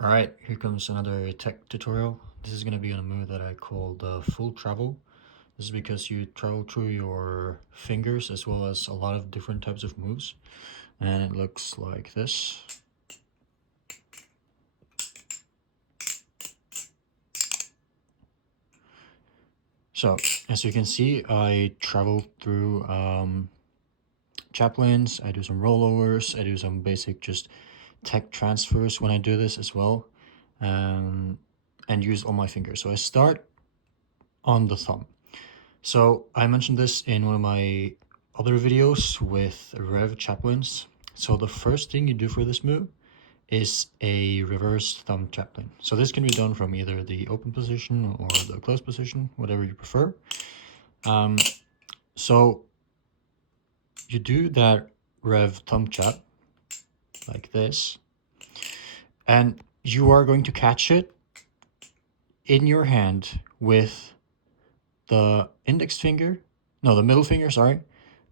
Alright, here comes another tech tutorial. This is going to be on a move that I call the full travel. This is because you travel through your fingers as well as a lot of different types of moves. And it looks like this. So, as you can see, I travel through chaplains, I do some rollovers, I do some basic just tech transfers when I do this as well. And use all my fingers. So I start on the thumb. So I mentioned this in one of my other videos with Rev chaplains. So the first thing you do for this move is a reverse thumb chaplain. So this can be done from either the open position or the closed position, whatever you prefer. So you do that Rev thumb chap like this, and you are going to catch it in your hand with the middle finger, sorry.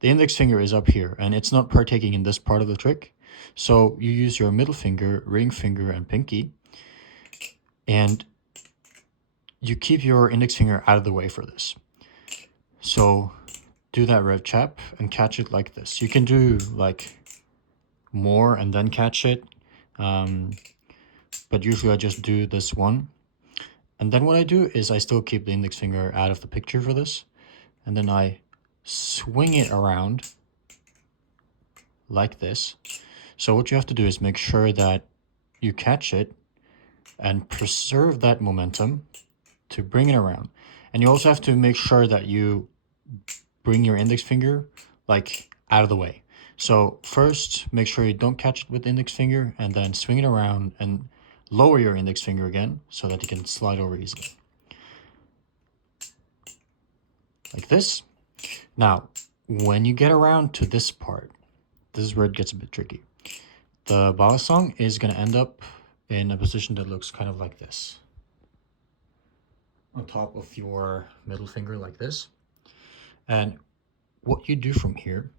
The index finger is up here and it's not partaking in this part of the trick. So you use your middle finger, ring finger, and pinky, and you keep your index finger out of the way for this. So do that rev chap and catch it like this. You can do like more and then catch it, but usually I just do this one. And then what I do is I still keep the index finger out of the picture for this, and then I swing it around like this. So what you have to do is make sure that you catch it and preserve that momentum to bring it around. And you also have to make sure that you bring your index finger like out of the way. So first, make sure you don't catch it with the index finger, and then swing it around and lower your index finger again so that you can slide over easily. Like this. Now, when you get around to this part, this is where it gets a bit tricky. The Balisong is going to end up in a position that looks kind of like this. On top of your middle finger like this. And what you do from here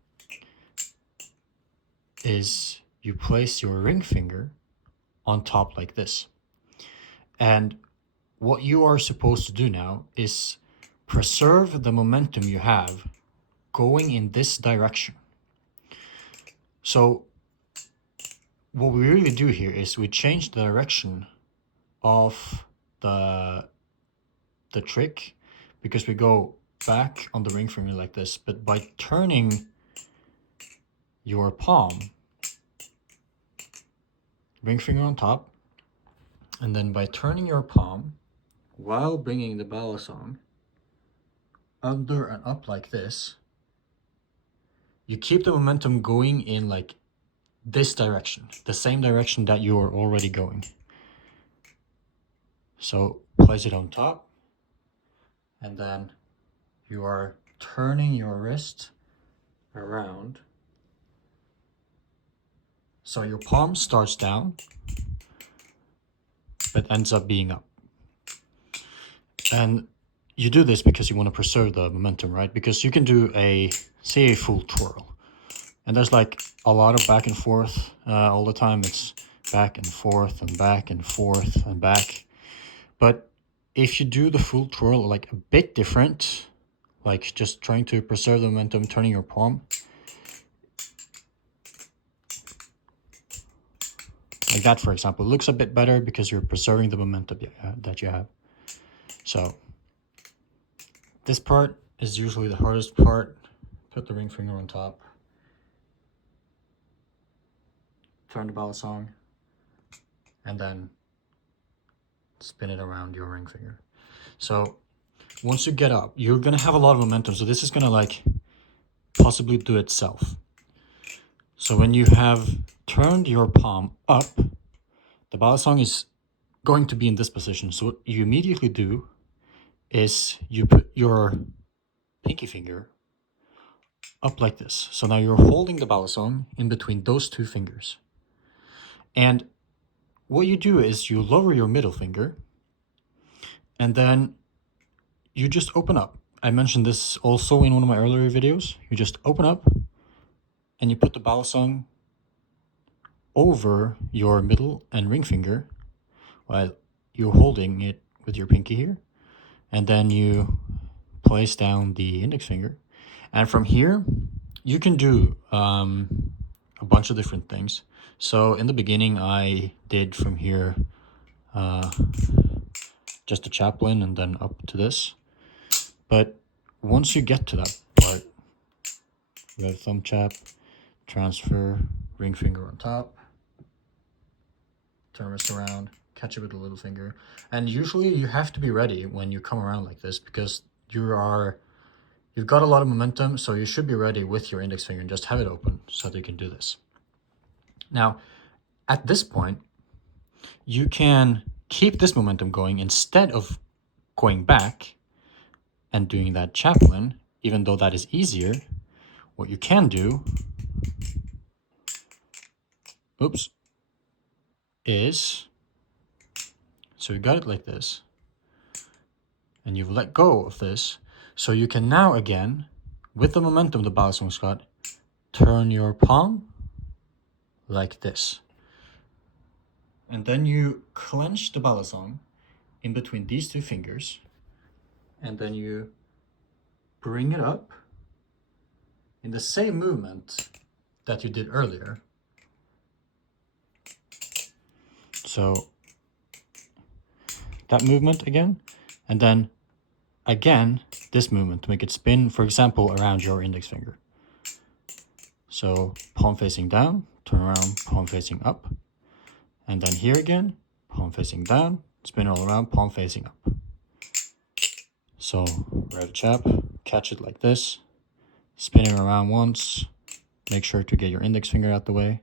is you place your ring finger on top like this. And what you are supposed to do now is preserve the momentum you have going in this direction. So what we really do here is we change the direction of the trick, because we go back on the ring finger like this, but by turning your palm, ring finger on top, and then by turning your palm while bringing the Balisong under and up like this, you keep the momentum going in like this direction, the same direction that you are already going. So place it on top, and then you are turning your wrist around. So your palm starts down, but ends up being up. And you do this because you want to preserve the momentum, right? Because you can do say a full twirl, and there's like a lot of back and forth all the time. It's back and forth and back and forth and back. But if you do the full twirl like a bit different, like just trying to preserve the momentum, turning your palm like that, for example, it looks a bit better because you're preserving the momentum that you have. So this part is usually the hardest part. Put the ring finger on top, turn the Balisong, and then spin it around your ring finger. So once you get up, you're gonna have a lot of momentum, so this is gonna like possibly do itself. So when you have turned your palm up, the Balisong is going to be in this position. So what you immediately do is you put your pinky finger up like this. So now you're holding the Balisong in between those two fingers. And what you do is you lower your middle finger, and then you just open up. I mentioned this also in one of my earlier videos. You just open up and you put the Balisong over your middle and ring finger, while you're holding it with your pinky here, and then you place down the index finger. And from here, you can do a bunch of different things. So in the beginning, I did from here just a chaplain and then up to this. But once you get to that part, you have thumb chap, transfer, ring finger on top, turn wrist around, catch it with the little finger. And usually you have to be ready when you come around like this, because you've got a lot of momentum, so you should be ready with your index finger and just have it open so that you can do this. Now, at this point, you can keep this momentum going instead of going back and doing that chaplain, even though that is easier. What you can do, is, so you got it like this, and you've let go of this, so you can now again, with the momentum the Balisong's got, turn your palm like this. And then you clench the Balisong in between these two fingers, and then you bring it up in the same movement that you did earlier. So that movement again, and then again this movement to make it spin, for example, around your index finger. So palm facing down, turn around, palm facing up, and then here again, palm facing down, spin all around, palm facing up. So rev chap, catch it like this, spin it around once, make sure to get your index finger out the way,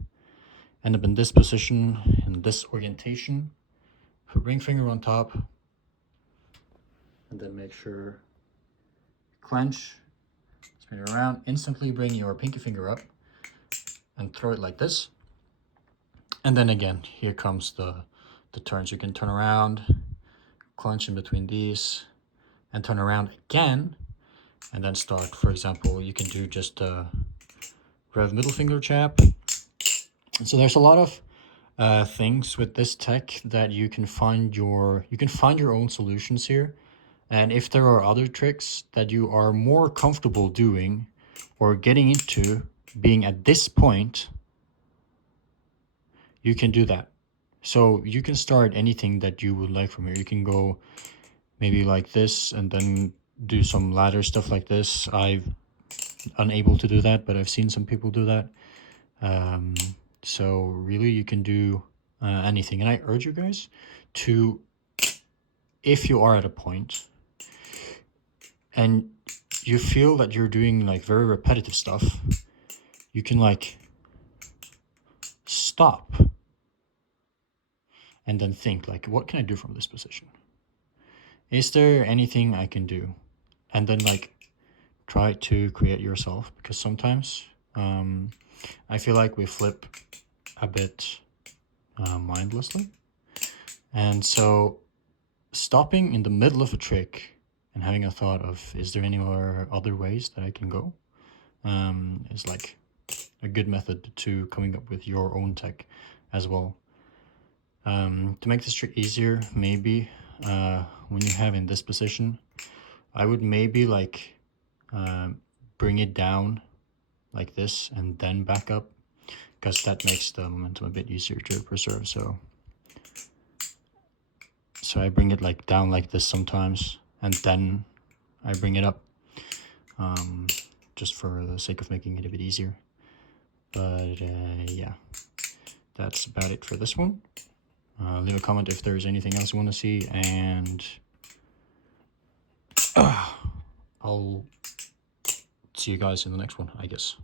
end up in this position, in this orientation, put ring finger on top, and then make sure clench, spin it around, instantly bring your pinky finger up and throw it like this. And then again, here comes the turns. You can turn around, clench in between these, and turn around again, and then start. For example, you can do just a rev middle finger chap. And so there's a lot of things with this tech that you can find your own solutions here. And if there are other tricks that you are more comfortable doing or getting into being at this point, you can do that. So you can start anything that you would like from here. You can go maybe like this and then do some ladder stuff like this. I'm unable to do that, but I've seen some people do that. So really you can do anything. And I urge you guys to, if you are at a point and you feel that you're doing like very repetitive stuff, you can like stop and then think like, what can I do from this position? Is there anything I can do? And then like try to create yourself, because sometimes I feel like we flip a bit mindlessly. And so stopping in the middle of a trick and having a thought of, is there any other ways that I can go, is like a good method to coming up with your own tech as well. To make this trick easier, maybe when you have in this position, I would maybe like bring it down like this and then back up, because that makes the momentum a bit easier to preserve. So I bring it like down like this sometimes, and then I bring it up, just for the sake of making it a bit easier. But yeah, that's about it for this one. Leave a comment if there's anything else you want to see, and I'll see you guys in the next one, I guess.